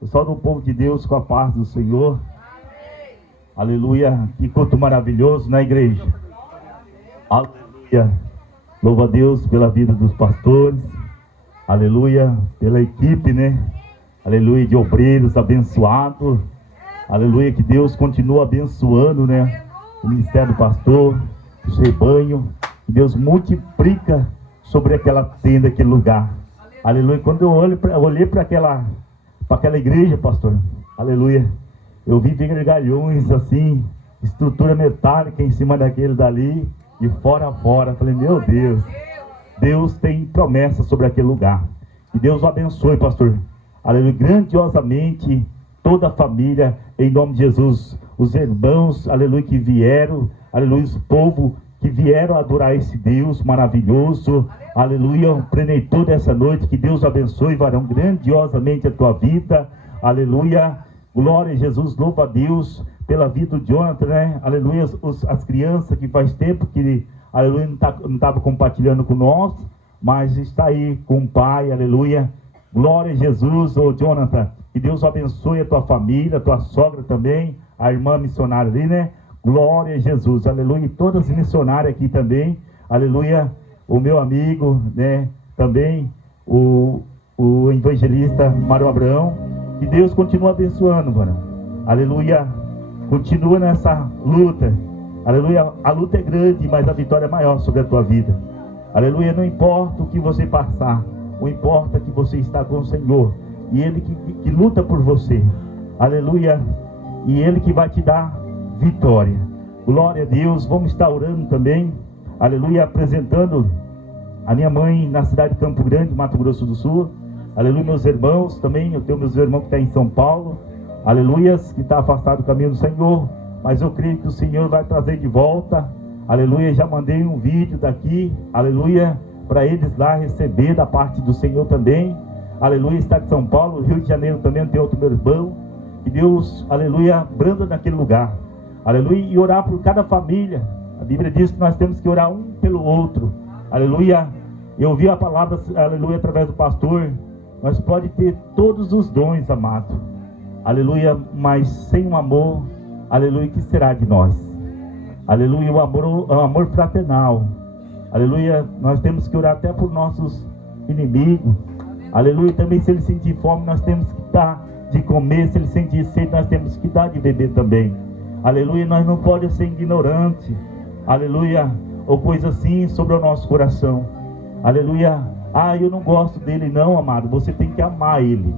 Eu saúdo o povo de Deus com a paz do Senhor. Aleluia. Que culto maravilhoso na igreja. Aleluia. Louva a Deus pela vida dos pastores. Aleluia. Pela equipe, né? Aleluia. De obreiros abençoados. Aleluia. Que Deus continua abençoando, né? O ministério do pastor, o rebanho. Que Deus multiplica sobre aquela tenda, aquele lugar. Aleluia. Quando eu olhei para aquela igreja, pastor, aleluia, eu vi vergalhões assim, estrutura metálica em cima daquele dali, e fora a fora. Falei, meu Deus, Deus tem promessa sobre aquele lugar. Que Deus o abençoe, pastor. Aleluia, grandiosamente, toda a família, em nome de Jesus. Os irmãos, aleluia, que vieram, aleluia, o povo que vieram adorar esse Deus maravilhoso. Aleluia, eu prenei toda essa noite. Que Deus abençoe, varão, grandiosamente a tua vida. Aleluia, glória a Jesus, louva a Deus pela vida do Jonathan, né? Aleluia, as crianças que faz tempo que, aleluia, não estava compartilhando com nós, mas está aí com o pai, aleluia. Glória a Jesus, ô Jonathan. Que Deus abençoe a tua família, a tua sogra também, a irmã missionária ali, né? Glória a Jesus, aleluia. E todas as missionárias aqui também, aleluia. O meu amigo, né? Também o evangelista Mário Abraão. Que Deus continua abençoando, mano. Aleluia. Continua nessa luta. Aleluia. A luta é grande, mas a vitória é maior sobre a tua vida. Aleluia. Não importa o que você passar, o importa é que você está com o Senhor. E Ele que luta por você. Aleluia. E Ele que vai te dar vitória. Glória a Deus. Vamos estar orando também. Aleluia. Apresentando a minha mãe na cidade de Campo Grande, Mato Grosso do Sul. Aleluia. Meus irmãos também. Eu tenho meus irmãos que estão em São Paulo. Aleluia. Que está afastado do caminho do Senhor. Mas eu creio que o Senhor vai trazer de volta. Aleluia. Já mandei um vídeo daqui. Aleluia. Para eles lá receber da parte do Senhor também. Aleluia. Estado de São Paulo, Rio de Janeiro também tem outro meu irmão. Que Deus, aleluia, branda naquele lugar. Aleluia. E orar por cada família. A Bíblia diz que nós temos que orar um pelo outro. Aleluia. Eu ouvi a palavra, aleluia, através do pastor. Nós pode ter todos os dons, amado. Aleluia. Mas sem o amor, aleluia, que será de nós? Aleluia. O amor fraternal. Aleluia. Nós temos que orar até por nossos inimigos. Aleluia. Também se ele sentir fome, nós temos que dar de comer. Se ele sentir sede, nós temos que dar de beber também. Aleluia. Nós não podemos ser ignorantes. Aleluia. Ou coisa assim sobre o nosso coração. Aleluia. Ah, eu não gosto dele não, amado. Você tem que amar ele.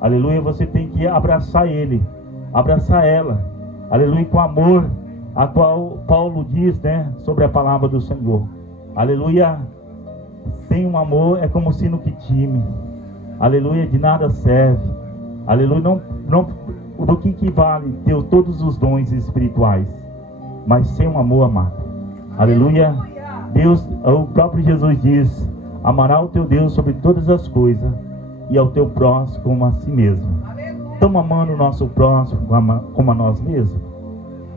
Aleluia. Você tem que abraçar ele. Abraçar ela. Aleluia. Com amor, a qual Paulo diz, né, sobre a palavra do Senhor. Aleluia. Sem um amor é como sino que time. Aleluia. De nada serve. Aleluia. Do que vale ter todos os dons espirituais, mas sem um amor, amado? Aleluia. Deus, o próprio Jesus diz: amará o teu Deus sobre todas as coisas e ao teu próximo como a si mesmo. Estamos amando o nosso próximo como a nós mesmos?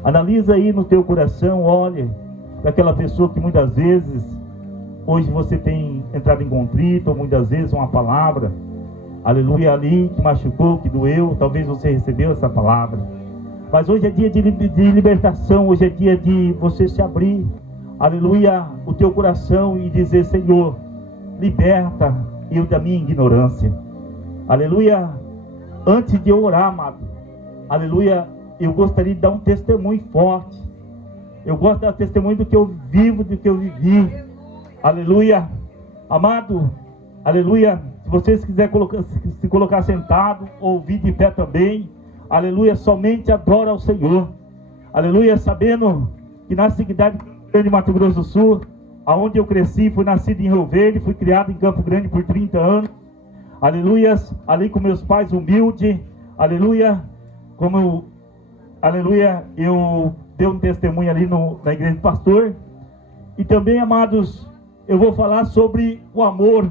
Analisa aí no teu coração. Olha para aquela pessoa que muitas vezes hoje você tem entrado em conflito, ou muitas vezes uma palavra, aleluia, ali que machucou, que doeu. Talvez você recebeu essa palavra, mas hoje é dia de libertação. Hoje é dia de você se abrir, aleluia, o teu coração e dizer: Senhor, liberta eu da minha ignorância. Aleluia. Antes de eu orar, amado, aleluia, eu gostaria de dar um testemunho forte. Eu gosto de dar testemunho do que eu vivo, do que eu vivi. Aleluia. Amado, aleluia. Se vocês quiserem se colocar sentado, ouvir de pé também. Aleluia. Somente adora ao Senhor. Aleluia. Sabendo que na cidade de Mato Grosso do Sul, aonde eu cresci, fui nascido em Rio Verde, fui criado em Campo Grande por 30 anos. Aleluia. Ali com meus pais humildes. Aleluia. Aleluia. Eu dei um testemunho ali na igreja do pastor. E também, amados, eu vou falar sobre o amor,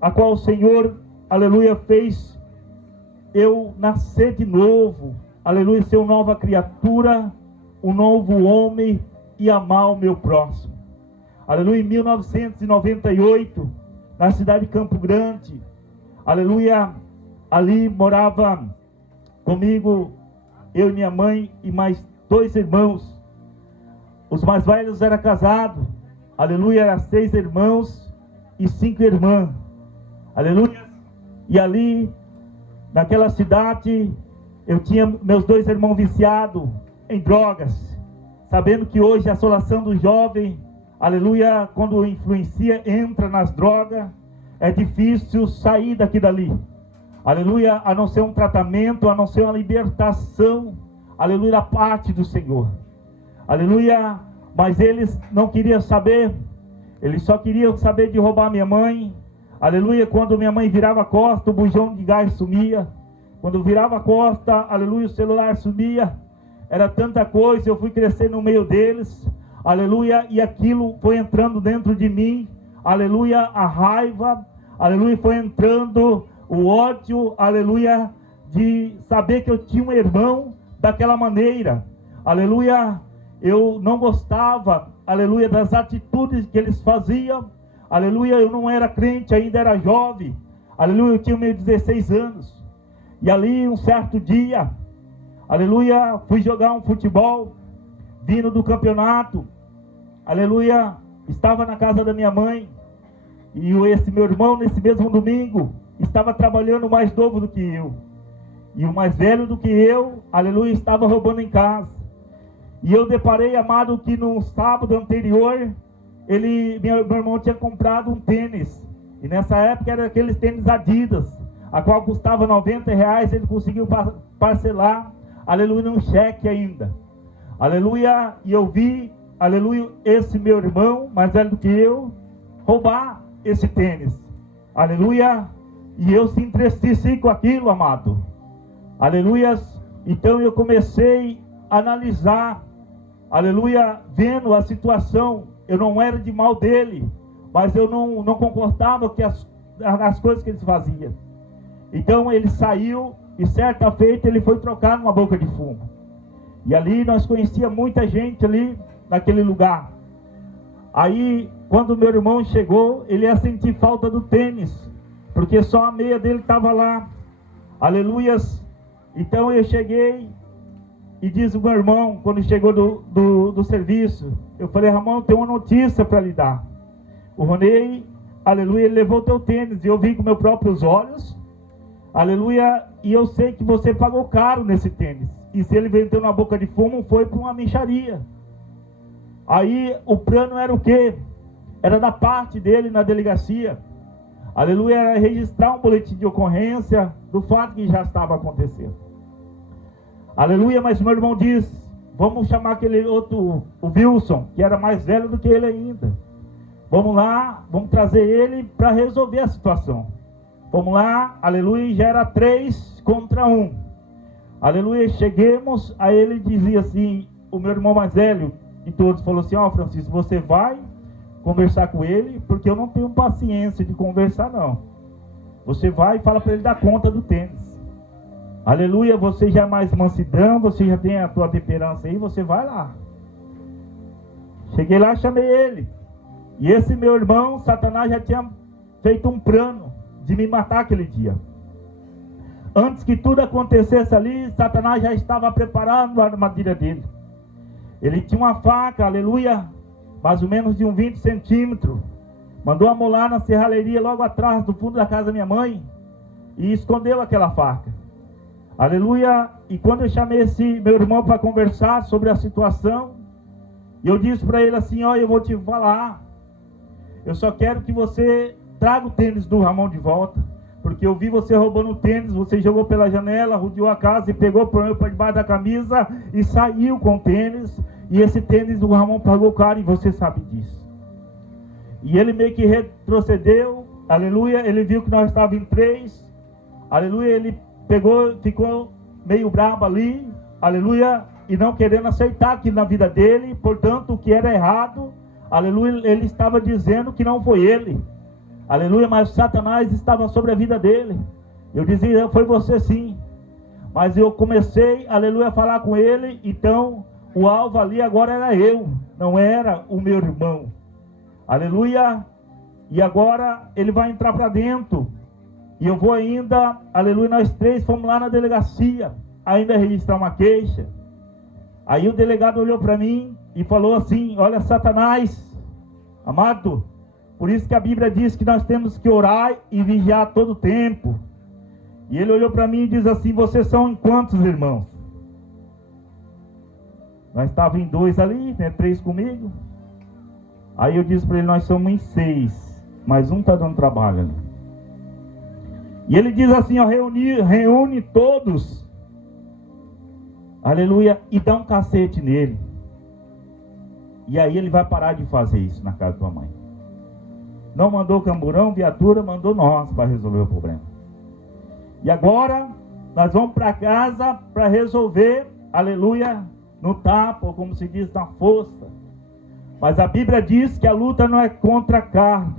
a qual o Senhor, aleluia, fez eu nascer de novo, aleluia, ser uma nova criatura, um novo homem e amar o meu próximo. Aleluia. Em 1998, na cidade de Campo Grande, aleluia, ali morava comigo, eu e minha mãe e mais 2 irmãos. Os mais velhos eram casados, aleluia, eram 6 irmãos e 5 irmãs, aleluia. E ali, naquela cidade, eu tinha meus 2 irmãos viciados em drogas, sabendo que hoje a assolação do jovem, aleluia, quando influencia, entra nas drogas, é difícil sair dali, aleluia, a não ser um tratamento, a não ser uma libertação, aleluia, da parte do Senhor, aleluia. Mas eles não queriam saber, eles só queriam saber de roubar minha mãe, aleluia. Quando minha mãe virava a costa, o bujão de gás sumia, quando virava a costa, aleluia, o celular sumia, era tanta coisa. Eu fui crescer no meio deles, aleluia, e aquilo foi entrando dentro de mim, aleluia, a raiva, aleluia, foi entrando o ódio, aleluia, de saber que eu tinha um irmão daquela maneira, aleluia. Eu não gostava, aleluia, das atitudes que eles faziam, aleluia. Eu não era crente, ainda era jovem, aleluia, eu tinha meus 16 anos, e ali um certo dia, aleluia, fui jogar um futebol, vindo do campeonato, aleluia, estava na casa da minha mãe, e esse meu irmão, nesse mesmo domingo, estava trabalhando, mais novo do que eu, e o mais velho do que eu, aleluia, estava roubando em casa. E eu deparei, amado, que no sábado anterior, meu irmão tinha comprado um tênis, e nessa época era aqueles tênis Adidas, a qual custava R$90, ele conseguiu parcelar, aleluia, num cheque ainda, aleluia. E eu vi, aleluia, esse meu irmão, mais velho do que eu, roubar esse tênis, aleluia, e eu se entristeci com aquilo, amado, aleluia. Então eu comecei a analisar, aleluia, vendo a situação. Eu não era de mal dele, mas eu não concordava com as coisas que eles faziam. Então ele saiu, e certa feita ele foi trocar numa boca de fumo, e ali nós conhecíamos muita gente ali naquele lugar. Aí quando meu irmão chegou, ele ia sentir falta do tênis, porque só a meia dele estava lá, aleluias. Então eu cheguei e diz o meu irmão, quando chegou do serviço, eu falei: Ramon, tem uma notícia para lhe dar. O Ronei, aleluia, ele levou teu tênis, e eu vi com meus próprios olhos, aleluia, e eu sei que você pagou caro nesse tênis, e se ele vendeu na boca de fumo, foi para uma mixaria. Aí o plano era o quê? Era da parte dele na delegacia, aleluia, era registrar um boletim de ocorrência do fato que já estava acontecendo, aleluia. Mas meu irmão diz: vamos chamar aquele outro, o Wilson, que era mais velho do que ele ainda, vamos lá, vamos trazer ele para resolver a situação. Vamos lá, aleluia. E já era 3 contra 1, aleluia. Cheguemos, aí ele dizia assim, o meu irmão mais velho, e todos, falou assim: ó, Francisco, você vai conversar com ele, porque eu não tenho paciência de conversar não. Você vai e fala para ele dar conta do tênis, aleluia. Você já é mais mansidão, você já tem a tua temperança aí, você vai lá. Cheguei lá, chamei ele, e esse meu irmão, Satanás, já tinha feito um plano de me matar aquele dia. Antes que tudo acontecesse ali, Satanás já estava preparando a armadilha dele. Ele tinha uma faca, aleluia, mais ou menos de 20 centímetros, mandou amolar na serralheria logo atrás do fundo da casa da minha mãe, e escondeu aquela faca, aleluia. E quando eu chamei esse meu irmão para conversar sobre a situação, eu disse para ele assim: ó, eu vou te falar, eu só quero que você traga o tênis do Ramon de volta, porque eu vi você roubando o tênis, você jogou pela janela, rodeou a casa e pegou para debaixo da camisa e saiu com o tênis, e esse tênis o Ramon pagou caro, e você sabe disso. E ele meio que retrocedeu, aleluia. Ele viu que nós estávamos em 3, aleluia. Ele pegou, ficou meio bravo ali, aleluia, e não querendo aceitar aquilo na vida dele. Portanto, o que era errado, aleluia, ele estava dizendo que não foi ele, aleluia, mas Satanás estava sobre a vida dele. Eu dizia: foi você sim. Mas eu comecei, aleluia, a falar com ele. Então o alvo ali agora era eu, não era o meu irmão, aleluia. E agora ele vai entrar para dentro, e eu vou ainda, aleluia. Nós 3 fomos lá na delegacia, ainda registrar uma queixa. Aí o delegado olhou para mim e falou assim: olha, Satanás, amado, por isso que a Bíblia diz que nós temos que orar e vigiar todo o tempo. E ele olhou para mim e diz assim: vocês são em quantos irmãos? Nós estávamos em 2 ali, né, 3 comigo. Aí eu disse para ele: nós somos em 6, mas um está dando trabalho ali. E ele diz assim: ó, reúne todos, aleluia, e dá um cacete nele. E aí ele vai parar de fazer isso na casa da tua mãe. Não mandou camburão, viatura, mandou nós para resolver o problema. E agora nós vamos para casa para resolver, aleluia, no tapa, ou como se diz, na força. Mas a Bíblia diz que a luta não é contra a carne,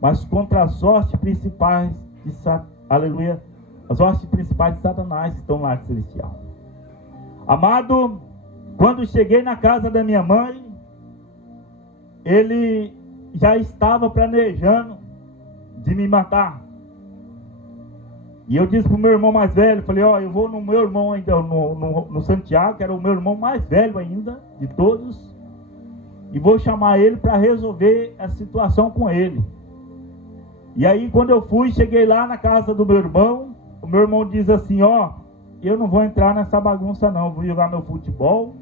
mas contra as hostes principais de aleluia, as hostes principais de Satanás que estão lá celestial. Amado, quando cheguei na casa da minha mãe, ele já estava planejando de me matar. E eu disse para o meu irmão mais velho, falei: ó, eu vou no meu irmão ainda, no Santiago, que era o meu irmão mais velho ainda, de todos, e vou chamar ele para resolver a situação com ele. E aí quando eu fui, cheguei lá na casa do meu irmão, o meu irmão diz assim: ó, eu não vou entrar nessa bagunça não, vou jogar meu futebol,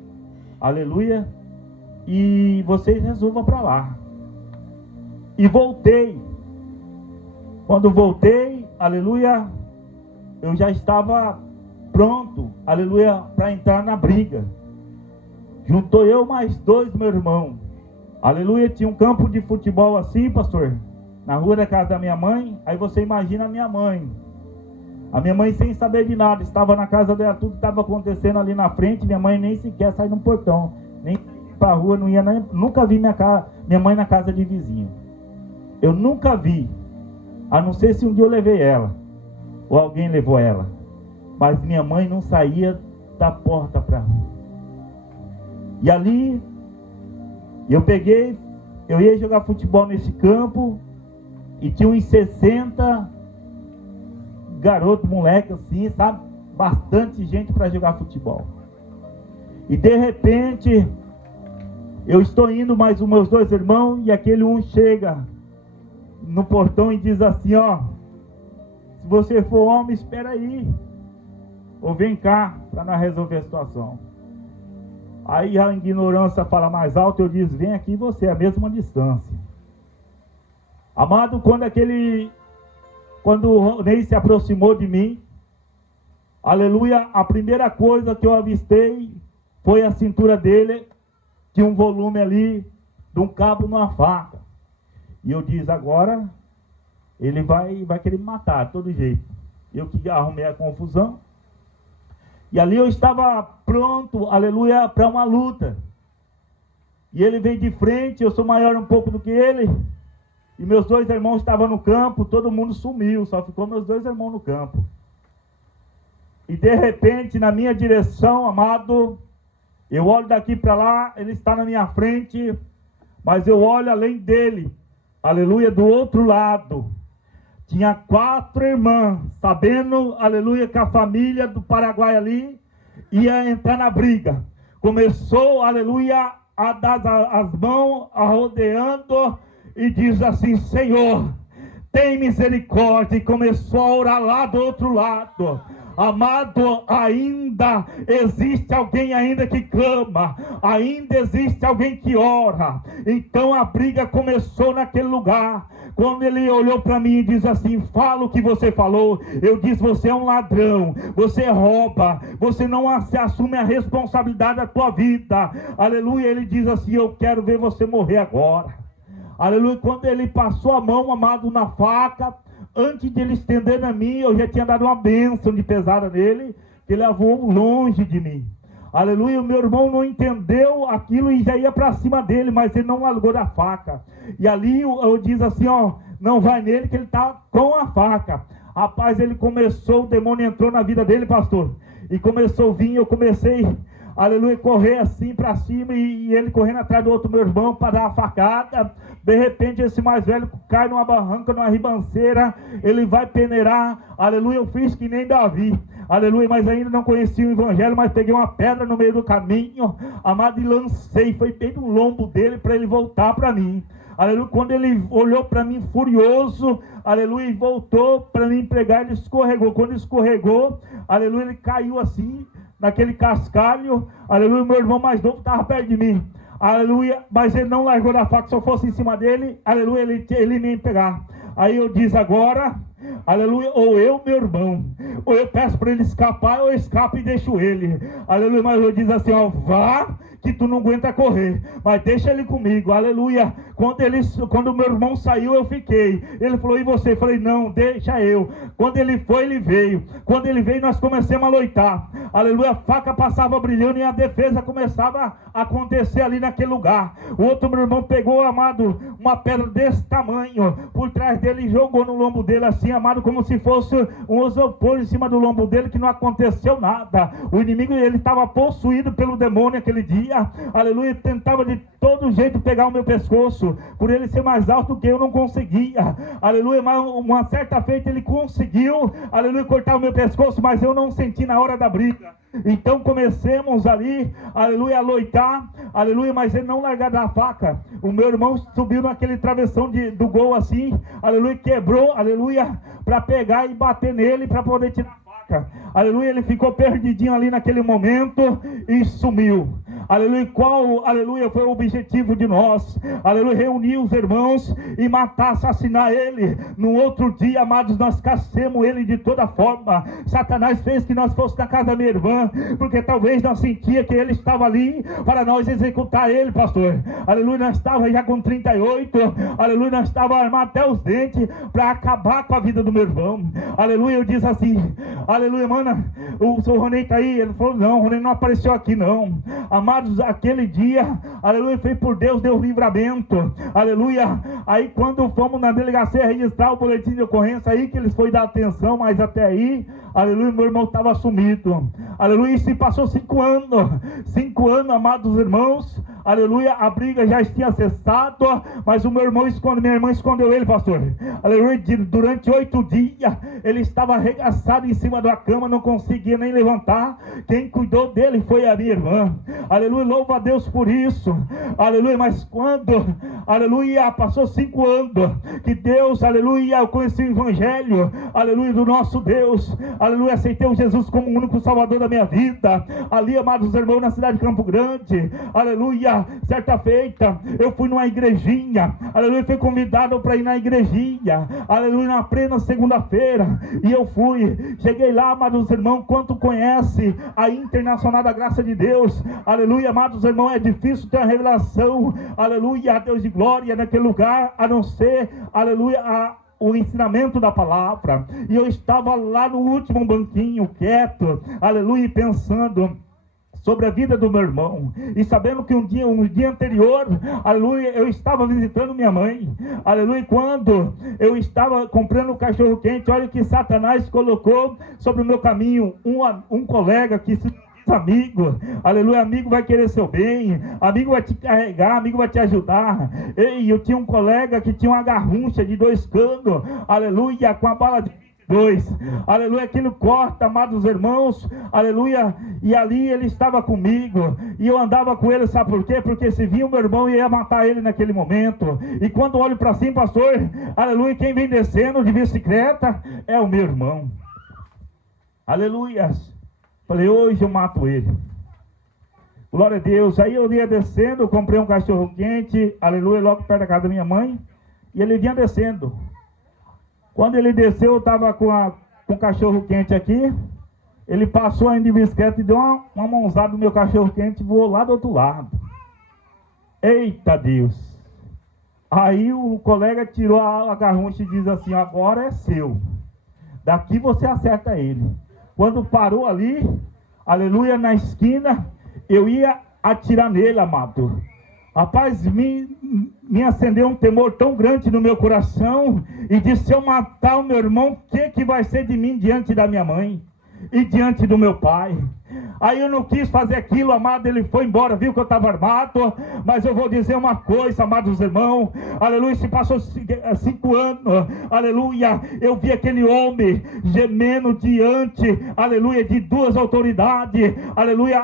aleluia, e vocês resolvam para lá. E voltei. Quando voltei, aleluia, eu já estava pronto, aleluia, para entrar na briga. Juntou eu mais 2, meu irmão, aleluia. Tinha um campo de futebol assim, pastor, na rua da casa da minha mãe. Aí você imagina a minha mãe, sem saber de nada, estava na casa dela, tudo estava acontecendo ali na frente. Minha mãe nem sequer saiu no portão, nem para a rua, não ia nem, nunca vi minha mãe na casa de vizinho. Eu nunca vi, a não ser se um dia eu levei ela, ou alguém levou ela. Mas minha mãe não saía da porta para a rua. E ali, eu ia jogar futebol nesse campo, e tinha uns 60 garotos, moleque assim, sabe? Bastante gente para jogar futebol. E de repente, eu estou indo mais os meus 2 irmãos, e aquele um chega no portão e diz assim: ó, se você for homem, espera aí, ou vem cá para nós resolver a situação. Aí a ignorância fala mais alto, eu disse: vem aqui você, a mesma distância. Amado, quando o Ney se aproximou de mim, aleluia, a primeira coisa que eu avistei foi a cintura dele, tinha um volume ali de um cabo numa faca. E eu disse: agora ele vai querer me matar de todo jeito. Eu que arrumei a confusão. E ali eu estava pronto, aleluia, para uma luta. E ele veio de frente, eu sou maior um pouco do que ele. E meus 2 irmãos estavam no campo, todo mundo sumiu, só ficou meus 2 irmãos no campo. E de repente, na minha direção, amado, eu olho daqui para lá, ele está na minha frente, mas eu olho além dele, aleluia, do outro lado. Tinha 4 irmãs, sabendo, aleluia, que a família do Paraguai ali ia entrar na briga. Começou, aleluia, a dar as mãos, rodeando, e diz assim: Senhor, tem misericórdia. E começou a orar lá do outro lado. Amado, ainda existe alguém ainda que clama, ainda existe alguém que ora. Então a briga começou naquele lugar. Quando ele olhou para mim e diz assim: fala o que você falou. Eu disse: você é um ladrão, você rouba, você não assume a responsabilidade da tua vida. Aleluia. Ele diz assim: eu quero ver você morrer agora. Aleluia. Quando ele passou a mão, amado, na faca, antes de ele estender na mim, eu já tinha dado uma bênção de pesada nele, que ele levou longe de mim. Aleluia. O meu irmão não entendeu aquilo e já ia para cima dele, mas ele não largou da faca. E ali eu disse assim: ó, não vai nele que ele está com a faca. Rapaz, ele começou, o demônio entrou na vida dele, pastor, e começou a vir. Eu comecei, aleluia, correr assim para cima, e ele correndo atrás do outro meu irmão para dar a facada. De repente esse mais velho cai numa barranca, numa ribanceira, ele vai peneirar, aleluia. Eu fiz que nem Davi, aleluia, mas ainda não conhecia o evangelho, mas peguei uma pedra no meio do caminho, amado, e lancei, foi bem no lombo dele, para ele voltar para mim. Aleluia, quando ele olhou para mim furioso, aleluia, e voltou para mim pregar, ele escorregou. Quando escorregou, aleluia, ele caiu assim, naquele cascalho, aleluia, meu irmão mais novo estava perto de mim, aleluia, mas ele não largou da faca. Se eu fosse em cima dele, aleluia, ele nem ia pegar. Aí eu disse agora, aleluia, ou eu, meu irmão, ou eu peço para ele escapar, ou eu escapo e deixo ele, aleluia, mas eu disse assim, ó, vá, que tu não aguenta correr, mas deixa ele comigo, aleluia. Quando o meu irmão saiu, eu fiquei. Ele falou, e você? Eu falei, não, deixa eu. Quando ele foi, ele veio. Quando ele veio, nós começamos a lutar, aleluia, a faca passava brilhando e a defesa começava a acontecer ali naquele lugar. O outro meu irmão pegou, amado, uma pedra desse tamanho, por trás dele e jogou no lombo dele assim, amado, como se fosse um isopor em cima do lombo dele, que não aconteceu nada. O inimigo, ele estava possuído pelo demônio aquele dia, aleluia, tentava de todo jeito pegar o meu pescoço, por ele ser mais alto que eu, não conseguia, aleluia, mas uma certa feita ele conseguiu, aleluia, cortar o meu pescoço, mas eu não senti na hora da briga. Então comecemos ali, aleluia, a lutar, aleluia, mas ele não largar da faca. O meu irmão subiu naquele travessão do gol assim, aleluia, quebrou, aleluia, para pegar e bater nele, para poder tirar a faca, aleluia. Ele ficou perdidinho ali naquele momento e sumiu. Aleluia, qual, aleluia, foi o objetivo de nós? Aleluia, reunir os irmãos e matar, assassinar ele. No outro dia, amados, nós caçamos ele de toda forma. Satanás fez que nós fôssemos na casa da minha irmã, porque talvez nós sentia que ele estava ali para nós executar ele, pastor. Aleluia, nós estávamos já com 38, aleluia, nós estávamos armados até os dentes para acabar com a vida do meu irmão. Aleluia, eu disse assim, aleluia, mano, o seu Ronei está aí? Ele falou, não, o Ronei não apareceu aqui não. Amados, aquele dia, aleluia, foi por Deus, deu livramento, aleluia. Aí quando fomos na delegacia registrar o boletim de ocorrência, aí que eles foram dar atenção, mas até aí, aleluia, meu irmão estava sumido, aleluia. E se passou 5 anos, amados irmãos, aleluia, a briga já tinha cessado, mas o meu irmão minha irmã escondeu ele, pastor, aleluia, durante 8 dias, ele estava arregaçado em cima da cama, não conseguia nem levantar. Quem cuidou dele foi a minha irmã, aleluia, louva a Deus por isso, aleluia. Mas quando, aleluia, passou 5 anos, que Deus, aleluia, eu conheci o evangelho, aleluia, do nosso Deus, aleluia, aceitei o Jesus como o único salvador da minha vida, ali, amados irmãos, na cidade de Campo Grande, aleluia. Certa feita, eu fui numa igrejinha, aleluia, fui convidado para ir na igrejinha, aleluia, na plena segunda-feira, e eu fui, cheguei lá, amados irmãos, quanto conhece a Internacional da Graça de Deus, aleluia, amados irmãos, é difícil ter uma revelação, aleluia, a Deus de glória naquele lugar, a não ser, aleluia, o ensinamento da palavra. E eu estava lá no último banquinho, quieto, aleluia, pensando sobre a vida do meu irmão, e sabendo que um dia anterior, aleluia, eu estava visitando minha mãe, aleluia, quando eu estava comprando um cachorro quente, olha que Satanás colocou sobre o meu caminho um colega que se amigo, aleluia, amigo vai querer seu bem, amigo vai te carregar, amigo vai te ajudar. Ei, eu tinha um colega que tinha uma garruncha de 2 canos, aleluia, com a bala de 2, aleluia, aquilo corta, amados irmãos, aleluia, e ali ele estava comigo, e eu andava com ele, sabe por quê? Porque se vinha o meu irmão, eu ia matar ele naquele momento. E quando olho para cima, pastor, aleluia, quem vem descendo de bicicleta é o meu irmão, aleluia. Falei, hoje eu mato ele, glória a Deus. Aí eu ia descendo, comprei um cachorro quente, aleluia, logo perto da casa da minha mãe, e ele vinha descendo. Quando ele desceu, eu estava com o cachorro quente aqui, ele passou ainda de bicicleta e deu uma mãozada no meu cachorro quente e voou lá do outro lado. Eita Deus! Aí o colega tirou a garruncha e diz assim, agora é seu, daqui você acerta ele. Quando parou ali, aleluia, na esquina, eu ia atirar nele, amado. Rapaz, me acendeu um temor tão grande no meu coração, e disse, se eu matar o meu irmão, o que vai ser de mim diante da minha mãe e diante do meu pai? Aí eu não quis fazer aquilo, amado, ele foi embora, viu que eu estava armado. Mas eu vou dizer uma coisa, amados irmãos, aleluia, se passou 5 anos, aleluia, eu vi aquele homem gemendo diante, aleluia, de 2 autoridades, aleluia,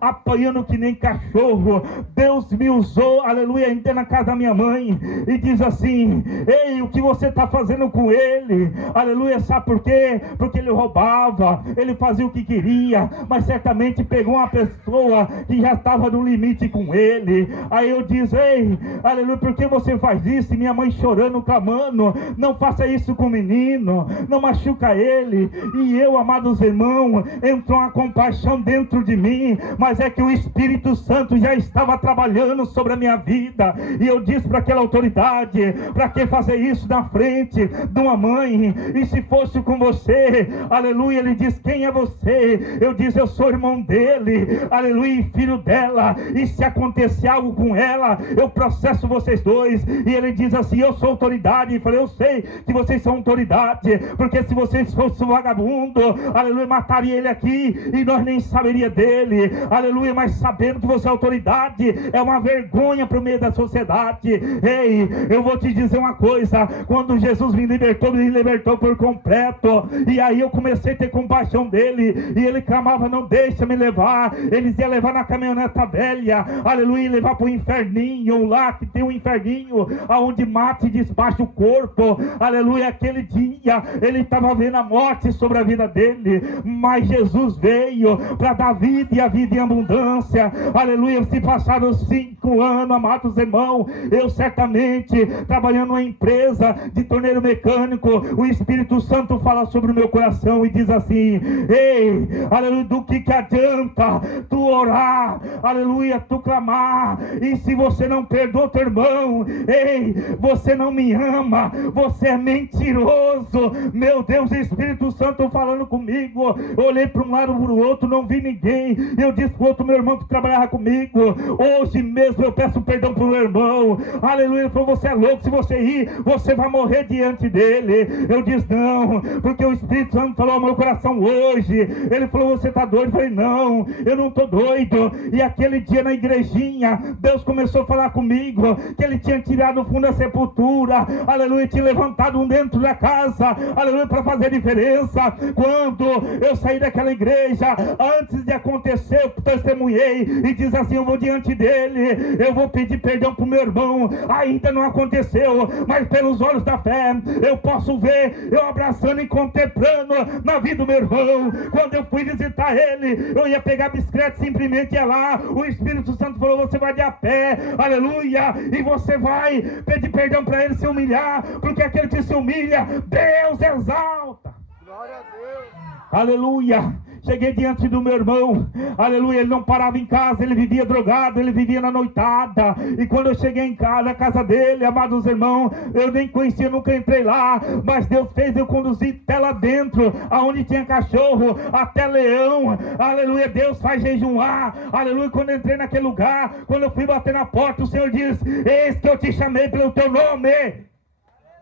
apanhando que nem cachorro. Deus me usou, aleluia, ainda na casa da minha mãe, e diz assim: ei, o que você está fazendo com ele? Aleluia, sabe por quê? Porque ele roubava, ele fazia o que queria, mas certamente pegou uma pessoa que já estava no limite com ele. Aí eu disse: ei, aleluia, por que você faz isso? E minha mãe chorando, clamando: não faça isso com o menino, não machuca ele. E eu, amados irmãos, entrou uma compaixão dentro de mim, mas é que o Espírito Santo já estava trabalhando sobre a minha vida. E eu disse para aquela autoridade: para que fazer isso na frente de uma mãe? E se fosse com você? Aleluia. Ele diz: quem é você? Eu disse: eu sou irmão dele, aleluia, e filho dela, e se acontecer algo com ela, eu processo vocês dois. E ele diz assim: eu sou autoridade. E falei: eu sei que vocês são autoridade, porque se vocês fossem vagabundo, aleluia, mataria ele aqui e nós nem saberia dele, aleluia. Mas sabendo que você é autoridade, é uma vergonha para o meio da sociedade. Ei, eu vou te dizer uma coisa: quando Jesus me libertou por completo. E aí eu comecei a ter compaixão dele, e ele clamava: não deixa me levar. Eles iam levar na caminhoneta velha, aleluia, e levar para o inferninho, lá que tem um inferninho, aonde mata e despacha o corpo, aleluia. Aquele dia ele estava vendo a morte sobre a vida dele, mas Jesus veio para dar vida, e a vida em abundância, aleluia. Se passaram 5 anos, amados irmãos, eu certamente trabalhando numa empresa de torneiro mecânico, o Espírito Santo fala sobre o meu coração e diz assim: ei, aleluia, do que adianta tu orar, aleluia, tu clamar, e se você não perdoa teu irmão, ei, você não me ama, você é mentiroso. Meu Deus, o Espírito Santo falando comigo. Eu olhei para um lado, para o outro, não vi ninguém. Eu disse para o outro meu irmão que trabalhava comigo: hoje mesmo eu peço perdão para o meu irmão, aleluia. Ele falou: você é louco, se você ir, você vai morrer diante dele. Eu disse: não, porque o Espírito Santo falou ao meu coração hoje. Ele falou: você está doido? Eu falei: não, eu não estou doido. E aquele dia na igrejinha, Deus começou a falar comigo que ele tinha tirado o fundo da sepultura, aleluia, tinha levantado um dentro da casa, aleluia, para fazer diferença. Quando eu saí daquela igreja, antes de acontecer, eu testemunhei e diz assim: eu vou diante dele, eu vou pedir perdão para o meu irmão. Ainda não aconteceu, mas pelos olhos da fé eu posso ver eu abraçando e contemplando na vida do meu irmão. Quando eu fui visitar ele, eu ia pegar bicicleta, simplesmente ia lá, o Espírito Santo falou: você vai de a pé, aleluia, e você vai pedir perdão para ele, se humilhar, porque aquele que se humilha, Deus exalta. Glória a Deus. Aleluia. Cheguei diante do meu irmão, aleluia, ele não parava em casa, ele vivia drogado, ele vivia na noitada. E quando eu cheguei em casa, na casa dele, amados irmãos, eu nem conhecia, nunca entrei lá, mas Deus fez eu conduzir até lá dentro, aonde tinha cachorro, até leão, aleluia. Deus faz jejuar, aleluia. Quando eu entrei naquele lugar, quando eu fui bater na porta, o Senhor disse: eis que eu te chamei pelo teu nome.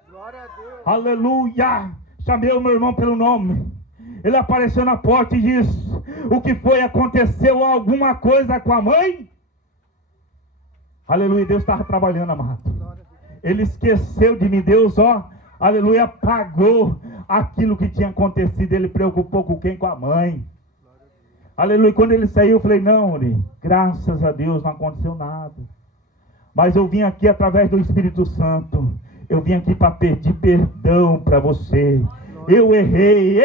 Glória a Deus. Aleluia. Chamei o meu irmão pelo nome. Ele apareceu na porta e disse: o que foi? Aconteceu alguma coisa com a mãe? Aleluia. Deus estava trabalhando, amado. Ele esqueceu de mim. Deus, aleluia, apagou aquilo que tinha acontecido. Ele preocupou com quem? Com a mãe. Aleluia. Quando ele saiu, eu falei: não, graças a Deus não aconteceu nada. Mas eu vim aqui através do Espírito Santo. Eu vim aqui para pedir perdão para você. Eu errei,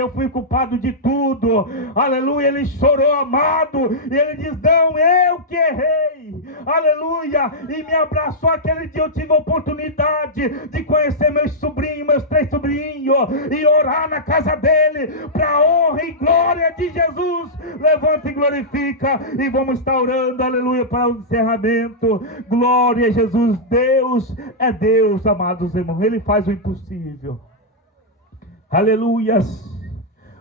eu fui culpado de tudo, aleluia. Ele chorou, amado, e ele diz: não, eu que errei, aleluia, e me abraçou. Aquele dia eu tive a oportunidade de conhecer meus sobrinhos, meus 3 sobrinhos, e orar na casa dele, para a honra e glória de Jesus. Levanta e glorifica, e vamos estar orando, aleluia, para o encerramento. Glória a Jesus. Deus é Deus, amados irmãos, Ele faz o impossível. Aleluias.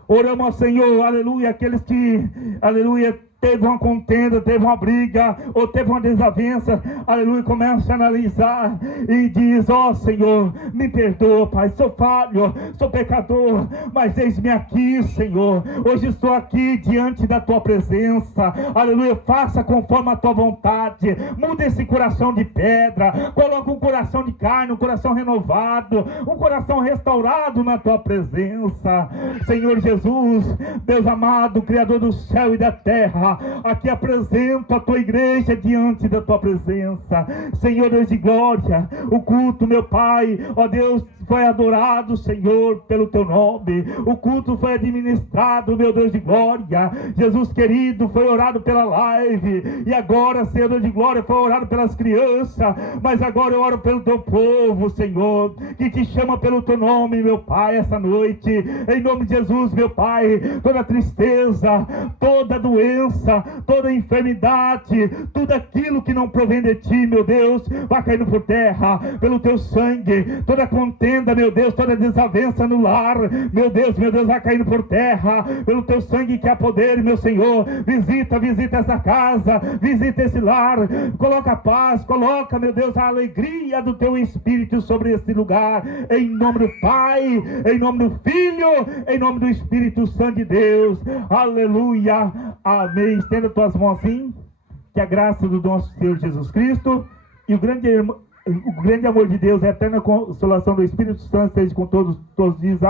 Oramos ao Senhor, aleluia, aqueles que, aleluia, teve uma contenda, teve uma briga, ou teve uma desavença, aleluia, começa a analisar e diz: ó Senhor, me perdoa, Pai, sou falho, sou pecador, mas eis-me aqui, Senhor, hoje estou aqui diante da tua presença, aleluia, faça conforme a tua vontade, muda esse coração de pedra, coloca um coração de carne, um coração renovado, um coração restaurado na tua presença, Senhor Jesus, Deus amado, Criador do céu e da terra, aqui apresento a tua igreja diante da tua presença, Senhor Deus de glória, o culto, meu Pai, ó Deus, foi adorado, Senhor, pelo teu nome, o culto foi administrado, meu Deus de glória, Jesus querido, foi orado pela live, e agora, Senhor Deus de glória, foi orado pelas crianças, mas agora eu oro pelo teu povo, Senhor, que te chama pelo teu nome, meu Pai, essa noite, em nome de Jesus, meu Pai, toda tristeza, toda doença, toda enfermidade, tudo aquilo que não provém de ti, meu Deus, vai caindo por terra, pelo teu sangue, toda contenda, meu Deus, toda desavença no lar, meu Deus, vai caindo por terra, pelo teu sangue que há poder, meu Senhor, visita essa casa, visita esse lar, coloca a paz, coloca, meu Deus, a alegria do teu Espírito sobre esse lugar, em nome do Pai, em nome do Filho, em nome do Espírito Santo de Deus, aleluia, amém. Estenda tuas mãos assim, que a graça do nosso Senhor Jesus Cristo e o grande amor de Deus, a eterna consolação do Espírito Santo esteja com todos, dizem